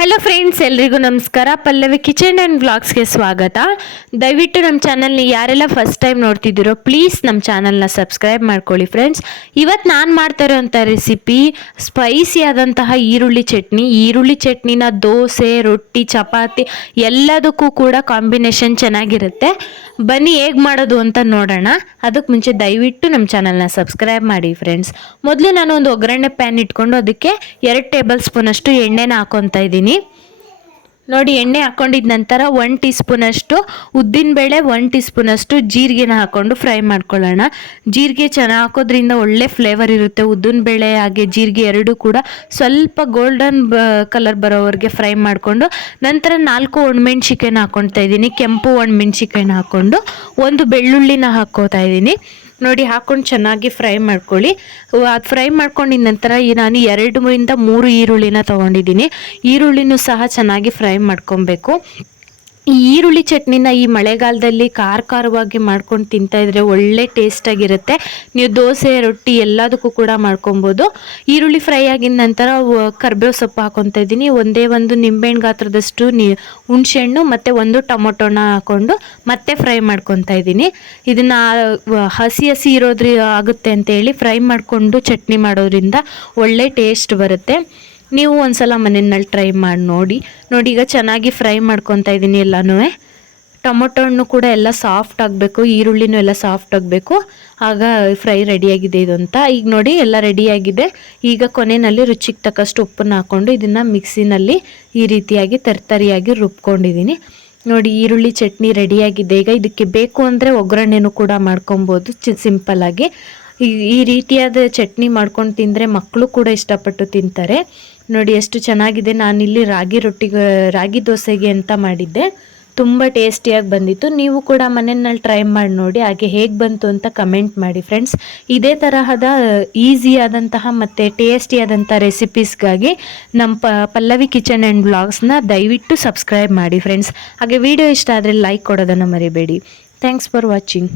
Hello friends ಎಲ್ರಿಗೂ ನಮಸ್ಕಾರ. Pallavi kitchen and ವ್ಲಾಗ್ಸ್ಗೆ ಸ್ವಾಗತ. ದಯವಿಟ್ಟು ನಮ್ಮ ಚಾನಲ್ನ ಯಾರೆಲ್ಲ ಫಸ್ಟ್ ಟೈಮ್ ನೋಡ್ತಿದ್ದೀರೋ ಪ್ಲೀಸ್ ನಮ್ಮ ಚಾನಲ್ನ ಸಬ್ಸ್ಕ್ರೈಬ್ ಮಾಡ್ಕೊಳ್ಳಿ ಫ್ರೆಂಡ್ಸ್ ಇವತ್ತು ನಾನು ಮಾಡ್ತಾ ಇರೋಂಥ ರೆಸಿಪಿ ಸ್ಪೈಸಿ ಆದಂತಹ ಈರುಳ್ಳಿ ಚಟ್ನಿ. ಈರುಳ್ಳಿ ಚಟ್ನಿನ ದೋಸೆ, ರೊಟ್ಟಿ, ಚಪಾತಿ ಎಲ್ಲದಕ್ಕೂ ಕೂಡ ಕಾಂಬಿನೇಷನ್ ಚೆನ್ನಾಗಿರುತ್ತೆ. ಬನ್ನಿ ಹೇಗೆ ಮಾಡೋದು ಅಂತ ನೋಡೋಣ. ಅದಕ್ಕೆ ಮುಂಚೆ ದಯವಿಟ್ಟು ನಮ್ಮ ಚಾನಲ್ನ ಸಬ್ಸ್ಕ್ರೈಬ್ ಮಾಡಿ ಫ್ರೆಂಡ್ಸ್ ಮೊದಲು ನಾನು ಒಂದು ಒಗ್ಗರಣೆ ಪ್ಯಾನ್ ಇಟ್ಕೊಂಡು ಅದಕ್ಕೆ ಎರಡು ಟೇಬಲ್ ಸ್ಪೂನಷ್ಟು ಎಣ್ಣೆನ ಹಾಕೊತಾ ಇದ್ದೀನಿ. ನೋಡಿ, ಎಣ್ಣೆ ಹಾಕೊಂಡಿದ ನಂತರ ಒನ್ ಟೀ ಸ್ಪೂನಷ್ಟು ಉದ್ದಿನಬೇಳೆ ಒನ್ ಟೀ ಸ್ಪೂನಷ್ಟು ಜೀರಿಗೆನ ಹಾಕ್ಕೊಂಡು ಫ್ರೈ ಮಾಡ್ಕೊಳ್ಳೋಣ. ಜೀರಿಗೆ ಚೆನ್ನಾಗಿ ಹಾಕೋದ್ರಿಂದ ಒಳ್ಳೆ ಫ್ಲೇವರ್ ಇರುತ್ತೆ. ಉದ್ದಿನಬೇಳೆ ಹಾಗೆ ಜೀರಿಗೆ ಎರಡೂ ಕೂಡ ಸ್ವಲ್ಪ ಗೋಲ್ಡನ್ ಕಲರ್ ಬರೋವರೆಗೆ ಫ್ರೈ ಮಾಡಿಕೊಂಡು ನಂತರ ನಾಲ್ಕು ಒಣಮೆಣ್ಸಿಕಾಯಿನ ಹಾಕ್ಕೊಳ್ತಾ ಇದ್ದೀನಿ. ಕೆಂಪು ಒಣಮೆಣ್ಸಿಕಾಯಿನ ಹಾಕ್ಕೊಂಡು ಒಂದು ಬೆಳ್ಳುಳ್ಳಿನ ಹಾಕ್ಕೋತಾ ಇದ್ದೀನಿ. ನೋಡಿ ಹಾಕೊಂಡು ಚೆನ್ನಾಗಿ ಫ್ರೈ ಮಾಡ್ಕೊಳ್ಳಿ. ಅದು ಫ್ರೈ ಮಾಡ್ಕೊಂಡಿದ ನಂತರ ನಾನು ಎರಡರಿಂದ ಮೂರು ಈರುಳ್ಳಿನ ತೊಗೊಂಡಿದ್ದೀನಿ. ಈರುಳ್ಳಿನೂ ಸಹ ಚೆನ್ನಾಗಿ ಫ್ರೈ ಮಾಡ್ಕೊಬೇಕು. ಈ ಈರುಳ್ಳಿ ಚಟ್ನಿನ ಈ ಮಳೆಗಾಲದಲ್ಲಿ ಖಾರ ಖಾರವಾಗಿ ಮಾಡ್ಕೊಂಡು ತಿಂತಾ ಇದ್ರೆ ಒಳ್ಳೆ ಟೇಸ್ಟಾಗಿರುತ್ತೆ ನೀವು ದೋಸೆ, ರೊಟ್ಟಿ ಎಲ್ಲದಕ್ಕೂ ಕೂಡ ಮಾಡ್ಕೊಬೋದು. ಈರುಳ್ಳಿ ಫ್ರೈ ಆಗಿದ ನಂತರ ಕರ್ಬೇವು ಸೊಪ್ಪು ಹಾಕೊತಾ ಇದ್ದೀನಿ. ಒಂದೇ ಒಂದು ನಿಂಬೆಹಣ್ಣು ಗಾತ್ರದಷ್ಟು ನೀ, ಹುಣ್ಸೆಹಣ್ಣು ಮತ್ತು ಒಂದು ಟೊಮೊಟೊನ ಹಾಕ್ಕೊಂಡು ಮತ್ತೆ ಫ್ರೈ ಮಾಡ್ಕೊತಾ ಇದ್ದೀನಿ. ಇದನ್ನು ಹಸಿ ಹಸಿ ಇರೋದ್ರಿ, ಆಗುತ್ತೆ ಅಂತೇಳಿ ಫ್ರೈ ಮಾಡಿಕೊಂಡು ಚಟ್ನಿ ಮಾಡೋದ್ರಿಂದ ಒಳ್ಳೆ ಟೇಸ್ಟ್ ಬರುತ್ತೆ. ನೀವು ಒಂದ್ಸಲ ಮನೆಯಲ್ಲಿ ಟ್ರೈ ಮಾಡಿ ನೋಡಿ. ನೋಡಿ, ಈಗ ಚೆನ್ನಾಗಿ ಫ್ರೈ ಮಾಡ್ಕೊತಾ ಇದ್ದೀನಿ ಎಲ್ಲನೂ. ಟೊಮೊಟೊ ಹಣ್ಣು ಕೂಡ ಎಲ್ಲ ಸಾಫ್ಟ್ ಆಗಬೇಕು, ಈರುಳ್ಳಿನೂ ಎಲ್ಲ ಸಾಫ್ಟ್ ಆಗಬೇಕು. ಆಗ ಫ್ರೈ ರೆಡಿಯಾಗಿದೆ ಇದು ಅಂತ. ಈಗ ನೋಡಿ, ಎಲ್ಲ ರೆಡಿಯಾಗಿದೆ ಈಗ ಕೊನೆಯಲ್ಲಿ ರುಚಿಗೆ ತಕ್ಕಷ್ಟು ಉಪ್ಪನ್ನು ಹಾಕ್ಕೊಂಡು ಇದನ್ನು ಮಿಕ್ಸಿನಲ್ಲಿ ಈ ರೀತಿಯಾಗಿ ತರ್ತರಿಯಾಗಿ ರುಬ್ಕೊಂಡಿದ್ದೀನಿ. ನೋಡಿ, ಈರುಳ್ಳಿ ಚಟ್ನಿ ರೆಡಿಯಾಗಿದೆ ಈಗ ಇದಕ್ಕೆ ಬೇಕು ಅಂದರೆ ಒಗ್ಗರಣೆನೂ ಕೂಡ ಮಾಡ್ಕೊಬೋದು, ಚಿ ಸಿಂಪಲ್ಲಾಗಿ ಈ ರೀತಿಯಾದ ಚಟ್ನಿ ಮಾಡ್ಕೊಂಡು ತಿಂದರೆ ಮಕ್ಕಳು ಕೂಡ ಇಷ್ಟಪಟ್ಟು ತಿಂತಾರೆ. ನೋಡಿ ಎಷ್ಟು ಚೆನ್ನಾಗಿದೆ. ನಾನಿಲ್ಲಿ ರಾಗಿ ರೊಟ್ಟಿಗೆ ರಾಗಿ ದೋಸೆಗೆ ಅಂತ ಮಾಡಿದ್ದೆ. ತುಂಬ ಟೇಸ್ಟಿಯಾಗಿ ಬಂದಿತ್ತು. ನೀವು ಕೂಡ ಮನೆಯಲ್ಲಿ ಟ್ರೈ ಮಾಡಿ ನೋಡಿ, ಹಾಗೆ ಹೇಗೆ ಬಂತು ಅಂತ ಕಮೆಂಟ್ ಮಾಡಿ ಫ್ರೆಂಡ್ಸ್. ಇದೇ ತರಹದ ಈಸಿಯಾದಂತಹ ಮತ್ತು ಟೇಸ್ಟಿಯಾದಂಥ ರೆಸಿಪೀಸ್ಗಾಗಿ ನಮ್ಮ ಪ, ಪಲ್ಲವಿ ಕಿಚನ್ ಆ್ಯಂಡ್ ಬ್ಲಾಗ್ಸ್ನ ದಯವಿಟ್ಟು ಸಬ್ಸ್ಕ್ರೈಬ್ ಮಾಡಿ ಫ್ರೆಂಡ್ಸ್. ಹಾಗೆ ವಿಡಿಯೋ ಇಷ್ಟ ಆದರೆ ಲೈಕ್ ಕೊಡೋದನ್ನು ಮರಿಬೇಡಿ. Thanks for watching.